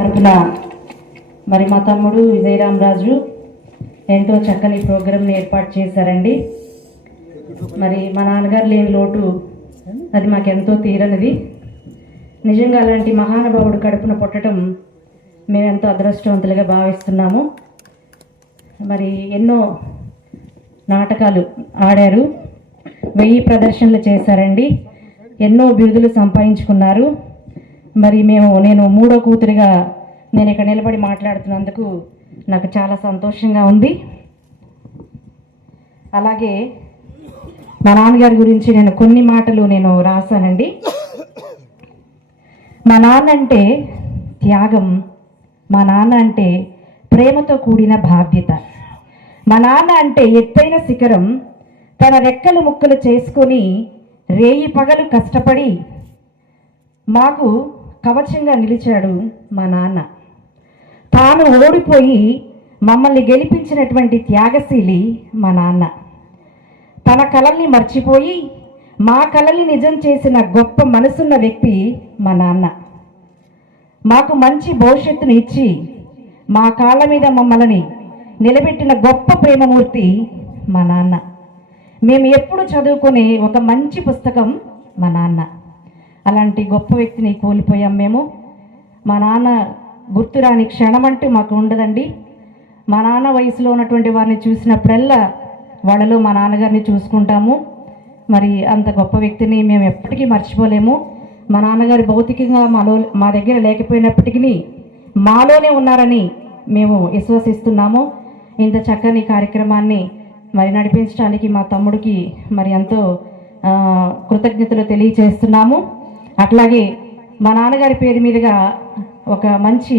తరపున మరి మా తమ్ముడు విజయరామరాజు ఎంతో చక్కని ప్రోగ్రాంని ఏర్పాటు చేశారండి. మరి మా నాన్నగారు లేని లోటు అది మాకెంతో తీరనిది. నిజంగా అలాంటి మహానుభావుడు కడుపున పుట్టడం మేమెంతో అదృష్టవంతులుగా భావిస్తున్నాము. మరి ఎన్నో నాటకాలు ఆడారు, 1000 ప్రదర్శనలు చేశారండి, ఎన్నో బిరుదులు సంపాదించుకున్నారు. మరి నేను మూడో కూతురిగా నేను ఇక్కడ నిలబడి మాట్లాడుతున్నందుకు నాకు చాలా సంతోషంగా ఉంది. అలాగే మా నాన్నగారి గురించి నేను కొన్ని మాటలు రాశానండి. మా నాన్న అంటే త్యాగం, మా నాన్న అంటే ప్రేమతో కూడిన బాధ్యత, మా నాన్న అంటే ఎత్తైన శిఖరం, తన రెక్కలు ముక్కలు చేసుకొని రేయి పగలు కష్టపడి మాకు కవచంగా నిలిచాడు మా నాన్న. తాను ఓడిపోయి మమ్మల్ని గెలిపించినటువంటి త్యాగశీలి మా నాన్న. తన కలల్ని మర్చిపోయి మా కలల్ని నిజం చేసిన గొప్ప మనసున్న వ్యక్తి మా నాన్న. మాకు మంచి భవిష్యత్తుని ఇచ్చి మా కాళ్ళ మీద మమ్మల్ని నిలబెట్టిన గొప్ప ప్రేమమూర్తి మా నాన్న. మేము ఎప్పుడు చదువుకునే ఒక మంచి పుస్తకం మా నాన్న. అలాంటి గొప్ప వ్యక్తిని కోల్పోయాం మేము. మా నాన్న గుర్తురాని క్షణమంటూ మాకు ఉండదండి. మా నాన్న వయసులో ఉన్నటువంటి వారిని చూసినప్పుడల్లా వాళ్ళలో మా నాన్నగారిని చూసుకుంటాము. మరి అంత గొప్ప వ్యక్తిని మేము ఎప్పటికీ మర్చిపోలేము. మా నాన్నగారు భౌతికంగా మా దగ్గర లేకపోయినప్పటికీ మాలోనే ఉన్నారని మేము విశ్వసిస్తున్నాము. ఇంత చక్కని కార్యక్రమాన్ని మరి నడిపించడానికి మా తమ్ముడికి మరి ఎంతో కృతజ్ఞతలు తెలియచేస్తున్నాము. అట్లాగే మా నాన్నగారి పేరు మీదుగా ఒక మంచి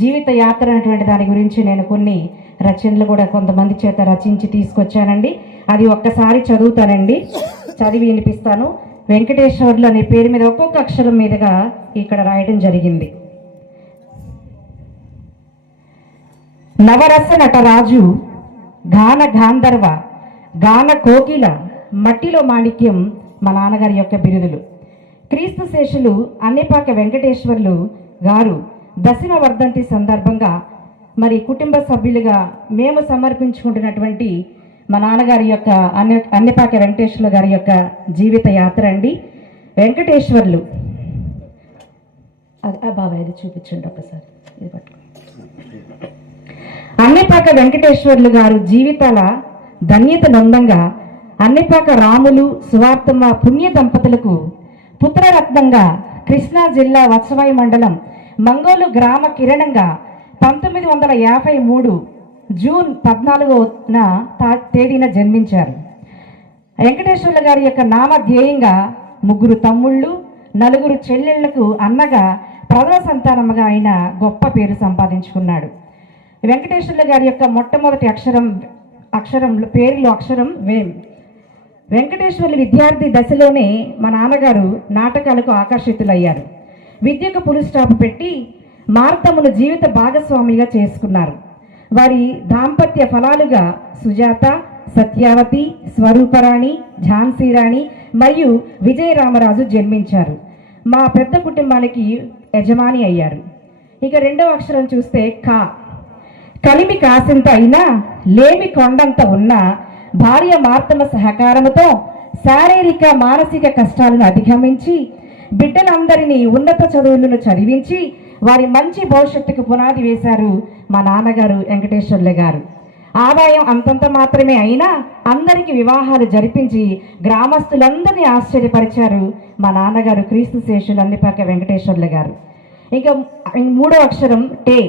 జీవిత యాత్ర అనేటువంటి దాని గురించి నేను కొన్ని రచనలు కూడా కొంతమంది చేత రచించి తీసుకొచ్చానండి. అది ఒక్కసారి చదువుతానండి, చదివి వినిపిస్తాను. వెంకటేశ్వర్లు అనే పేరు మీద ఒక్కొక్క అక్షరం మీదుగా ఇక్కడ రాయడం జరిగింది. నవరస నటరాజు, గాన గాంధర్వ, గాన కోకిల, మట్టిలో మాణిక్యం మా నాన్నగారి యొక్క బిరుదులు. క్రీస్తు శేషులు అన్నిపాక వెంకటేశ్వర్లు గారు దశమ వర్ధంతి సందర్భంగా మరి కుటుంబ సభ్యులుగా మేము సమర్పించుకుంటున్నటువంటి మా నాన్నగారి యొక్క అన్నిపాక వెంకటేశ్వర్లు గారి యొక్క జీవిత యాత్ర అండి. వెంకటేశ్వర్లు బాబాయ్ అది చూపించండి ఒకసారి, ఇది పట్టుకోండి. అన్నిపాక వెంకటేశ్వర్లు గారు జీవితాల ధన్యత నొందంగా అన్నిపాక రాములు సువార్తమ్మ పుణ్య దంపతులకు పుత్రరత్నంగా కృష్ణా జిల్లా వత్సవాయి మండలం మంగోలు గ్రామ కిరణంగా 1953 జూన్ 14న తేదీన జన్మించారు. వెంకటేశ్వర్ల గారి యొక్క నామధ్యేయంగా 3 తమ్ముళ్ళు 4 చెల్లెళ్లకు అన్నగా ప్రథమ సంతానముగా ఆయన గొప్ప పేరు సంపాదించుకున్నాడు. వెంకటేశ్వర్ల గారి యొక్క మొట్టమొదటి పేరులో అక్షరం వేం. వెంకటేశ్వర్లు విద్యార్థి దశలోనే మా నాన్నగారు నాటకాలకు ఆకర్షితులయ్యారు. విద్యకు పులి స్టాప్ పెట్టి మార్తమును జీవిత భాగస్వామిగా చేసుకున్నారు. వారి దాంపత్య ఫలాలుగా సుజాత, సత్యావతి, స్వరూపరాణి, ఝాన్సీరాణి మరియు విజయరామరాజు జన్మించారు. మా పెద్ద కుటుంబానికి యజమాని అయ్యారు. ఇక రెండవ అక్షరం చూస్తే కా. కలిమి కాసింత అయినా లేమి కొండంత ఉన్నా భార్య మార్తమ్మ సహకారంతో శారీరక మానసిక కష్టాలను అధిగమించి బిడ్డలందరినీ ఉన్నత చదువులను చదివించి వారి మంచి భవిష్యత్తుకు పునాది వేశారు మా నాన్నగారు వెంకటేశ్వర్ల గారు. ఆదాయం అంతంత మాత్రమే అయినా అందరికీ వివాహాలు జరిపించి గ్రామస్తులందరినీ ఆశ్చర్యపరిచారు మా నాన్నగారు క్రీస్తు శేషులు అన్నిపాక వెంకటేశ్వర్ల గారు. ఇక మూడో అక్షరం టే.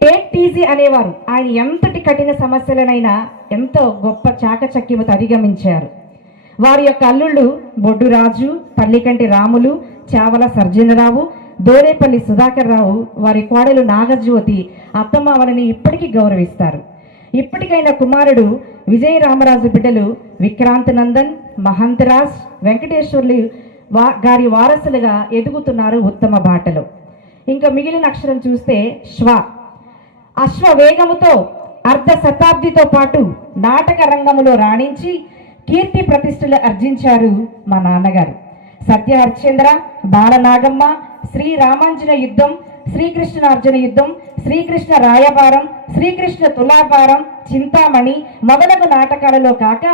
టేక్ టీజీ అనేవారు. ఆయన ఎంతటి కఠిన సమస్యలనైనా ఎంతో గొప్ప చాకచక్యమతో అధిగమించారు. వారి యొక్క అల్లుళ్ళు బొడ్డురాజు, పల్లికంటి రాములు, చావల సర్జనరావు, దోరేపల్లి సుధాకర్ రావు, వారి కోడలు నాగజ్యోతి అత్తమావలని ఇప్పటికీ గౌరవిస్తారు. ఇప్పటికైనా కుమారుడు విజయరామరాజు బిడ్డలు విక్రాంత్ నందన్, మహంతరాజ్, వెంకటేశ్వర్లు గారి వారసులుగా ఎదుగుతున్నారు ఉత్తమ బాటలో. ఇంకా మిగిలిన అక్షరం చూస్తే శ్వ. అశ్వవేగముతో అర్ధ శతాబ్దితో పాటు నాటక రంగంలో రాణించి కీర్తి ప్రతిష్టలు ఆర్జించారు మా నాన్నగారు. సత్య హరిశ్చంద్ర, బాలనాగమ్మ, శ్రీ రామాంజన యుద్ధం, శ్రీకృష్ణార్జున యుద్ధం, శ్రీకృష్ణ రాయబారం, శ్రీకృష్ణ తులాభారం, చింతామణి మొదలగు నాటకాలలో కాక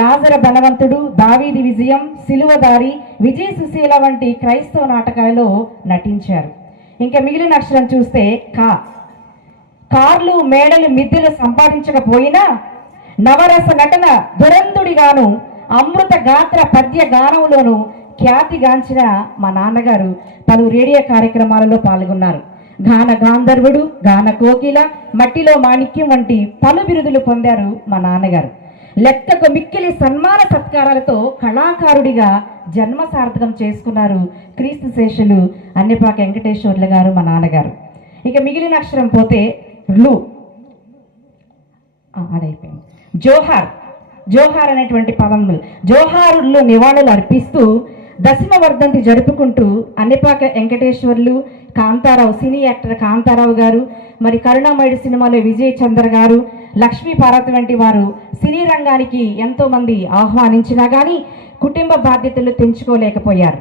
లాజర బలవంతుడు, దావీది విజయం, సిలువదారి, విజయ సుశీల వంటి క్రైస్తవ నాటకాలలో నటించారు. ఇంకా మిగిలిన అక్షరం చూస్తే కార్లు, మేడలు, మిద్దెలు సంపాదించకపోయినా నవరస నటన దురందుడిగాను, అమృత గాత్ర పద్య గానములోను ఖ్యాతిగాంచిన మా నాన్నగారు పలు రేడియో కార్యక్రమాలలో పాల్గొన్నారు. గాన గాంధర్వుడు, గాన కోకిల, మట్టిలో మాణిక్యం వంటి పలు బిరుదులు పొందారు మా నాన్నగారు. లెక్కకు మిక్కిలి సన్మాన సత్కారాలతో కళాకారుడిగా జన్మ సార్థకం చేసుకున్నారు క్రీస్తు శేషులు అన్నెపాక వెంకటేశ్వర్లు గారు మా నాన్నగారు. ఇక మిగిలిన అక్షరం పోతే అదైపోయింది. జోహార్ అనేటువంటి పదములు, జోహారుల్లో నివాళులు అర్పిస్తూ దశమ వర్ధంతి జరుపుకుంటూ అన్నెపాక వెంకటేశ్వర్లు, కాంతారావు, సినీ యాక్టర్ కాంతారావు గారు, మరి కరుణామయుడు సినిమాలో విజయ్ చంద్ర గారు, లక్ష్మీ పార్వతి వంటి వారు సినీ రంగానికి ఎంతోమంది ఆహ్వానించినా కానీ కుటుంబ బాధ్యతలు తెంచుకోలేకపోయారు.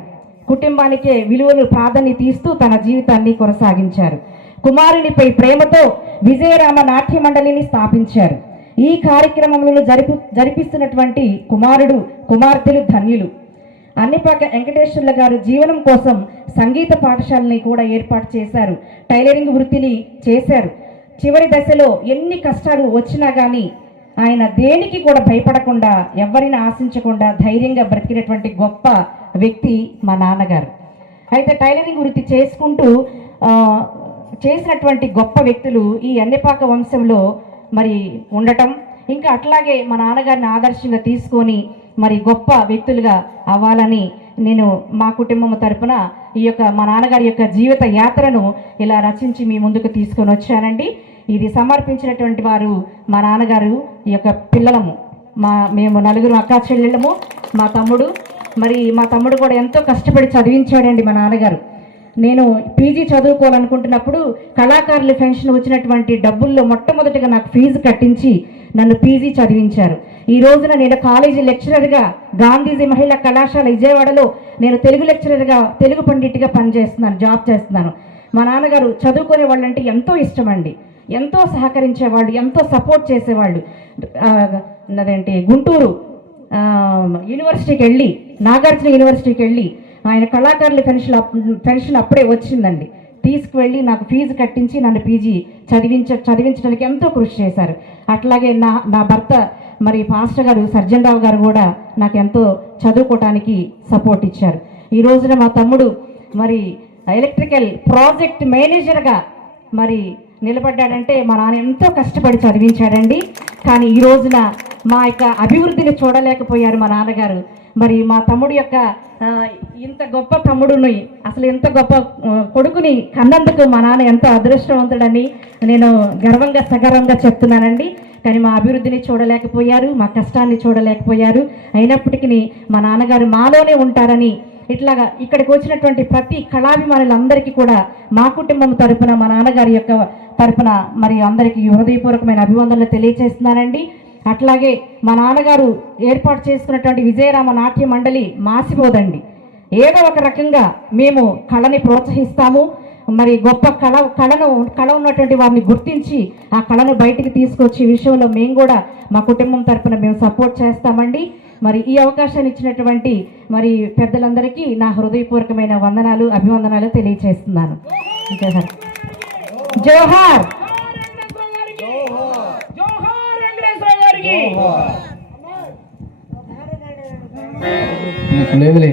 కుటుంబానికే విలువలు ప్రాధాన్యత ఇస్తూ తన జీవితాన్ని కొనసాగించారు. కుమారునిపై ప్రేమతో విజయరామ నాట్య మండలిని స్థాపించారు. ఈ కార్యక్రమంలో జరిపిస్తున్నటువంటి కుమార్తెలు ధన్యులు. అన్నెపాక వెంకటేశ్వర్ల గారు జీవనం కోసం సంగీత పాఠశాలని కూడా ఏర్పాటు చేశారు. టైలరింగ్ వృత్తిని చేశారు. చివరి దశలో ఎన్ని కష్టాలు వచ్చినా కానీ ఆయన దేనికి కూడా భయపడకుండా, ఎవరిని ఆశించకుండా ధైర్యంగా బ్రతికినటువంటి గొప్ప వ్యక్తి మా నాన్నగారు. అయితే టైలరింగ్ వృత్తి చేసుకుంటూ చేసినటువంటి గొప్ప వ్యక్తులు ఈ అన్నెపాక వంశంలో మరి ఉండటం, ఇంకా అట్లాగే మా నాన్నగారిని ఆదర్శంగా తీసుకొని మరి గొప్ప వ్యక్తులుగా అవ్వాలని నేను మా కుటుంబం తరపున ఈ యొక్క మా నాన్నగారి యొక్క జీవిత యాత్రను ఇలా రచించి మీ ముందుకు తీసుకొని వచ్చానండి. ఇది సమర్పించినటువంటి వారు మా నాన్నగారు, ఈ యొక్క పిల్లలము, మేము నలుగురు అక్కా చెల్లెళ్ళము, మా తమ్ముడు. మరి మా తమ్ముడు కూడా ఎంతో కష్టపడి చదివించాడండి మా నాన్నగారు. నేను పీజీ చదువుకోవాలనుకుంటున్నప్పుడు కళాకారుల పెన్షన్ వచ్చినటువంటి డబ్బుల్లో మొట్టమొదటిగా నాకు ఫీజు కట్టించి నన్ను పీజీ చదివించారు. ఈ రోజున నేను కాలేజీ లెక్చరర్గా గాంధీజీ మహిళా కళాశాల విజయవాడలో నేను తెలుగు లెక్చరర్గా, తెలుగు పండిట్గా పనిచేస్తున్నాను, జాబ్ చేస్తున్నాను. మా నాన్నగారు చదువుకునే వాళ్ళంటే ఎంతో ఇష్టం అండి. ఎంతో సహకరించేవాళ్ళు, ఎంతో సపోర్ట్ చేసేవాళ్ళు. గుంటూరు యూనివర్సిటీకి వెళ్ళి, నాగార్జున యూనివర్సిటీకి వెళ్ళి ఆయన కళాకారుల పెన్షన్ అప్పుడే వచ్చిందండి, తీసుకువెళ్ళి నాకు ఫీజు కట్టించి నన్ను పీజీ చదివించడానికి ఎంతో కృషి చేశారు. అట్లాగే నా భర్త మరి పాస్టర్ గారు సర్జన్ రావు గారు కూడా నాకు ఎంతో చదువుకోవటానికి సపోర్ట్ ఇచ్చారు. ఈ రోజున మా తమ్ముడు మరి ఎలక్ట్రికల్ ప్రాజెక్ట్ మేనేజర్గా మరి నిలబడ్డాడంటే మా నాన్న ఎంతో కష్టపడి చదివించాడండి. కానీ ఈ రోజున మా యొక్క అభివృద్ధిని చూడలేకపోయారు మా నాన్నగారు. మరి మా తమ్ముడు యొక్క ఇంత గొప్ప తమ్ముడుని, అసలు ఎంత గొప్ప కొడుకుని కన్నందుకు మా నాన్న ఎంతో అదృష్టవంతుడని నేను సగర్వంగా చెప్తున్నానండి. కానీ మా అభివృద్ధిని చూడలేకపోయారు, మా కష్టాన్ని చూడలేకపోయారు. అయినప్పటికీ మా నాన్నగారు మాలోనే ఉంటారని ఇట్లాగా ఇక్కడికి వచ్చినటువంటి ప్రతి కళాభిమానులందరికీ కూడా మా కుటుంబం తరపున, మా నాన్నగారి యొక్క తరపున మరి అందరికీ హృదయపూర్వకమైన అభివందనలు తెలియజేస్తున్నానండి. అట్లాగే మా నాన్నగారు ఏర్పాటు చేసుకున్నటువంటి విజయరామ నాట్య మండలి మాసిపోదండి. ఏదో ఒక రకంగా మేము కళని ప్రోత్సహిస్తాము. మరి గొప్ప కళ ఉన్నటువంటి వారిని గుర్తించి ఆ కళను బయటికి తీసుకొచ్చే విషయంలో మేము కూడా మా కుటుంబం తరపున మేము సపోర్ట్ చేస్తామండి. మరి ఈ అవకాశాన్ని ఇచ్చినటువంటి మరి పెద్దలందరికీ నా హృదయపూర్వకమైన వందనాలు, అభివందనాలు తెలియజేస్తున్నాను. జోహార్. లేదులే.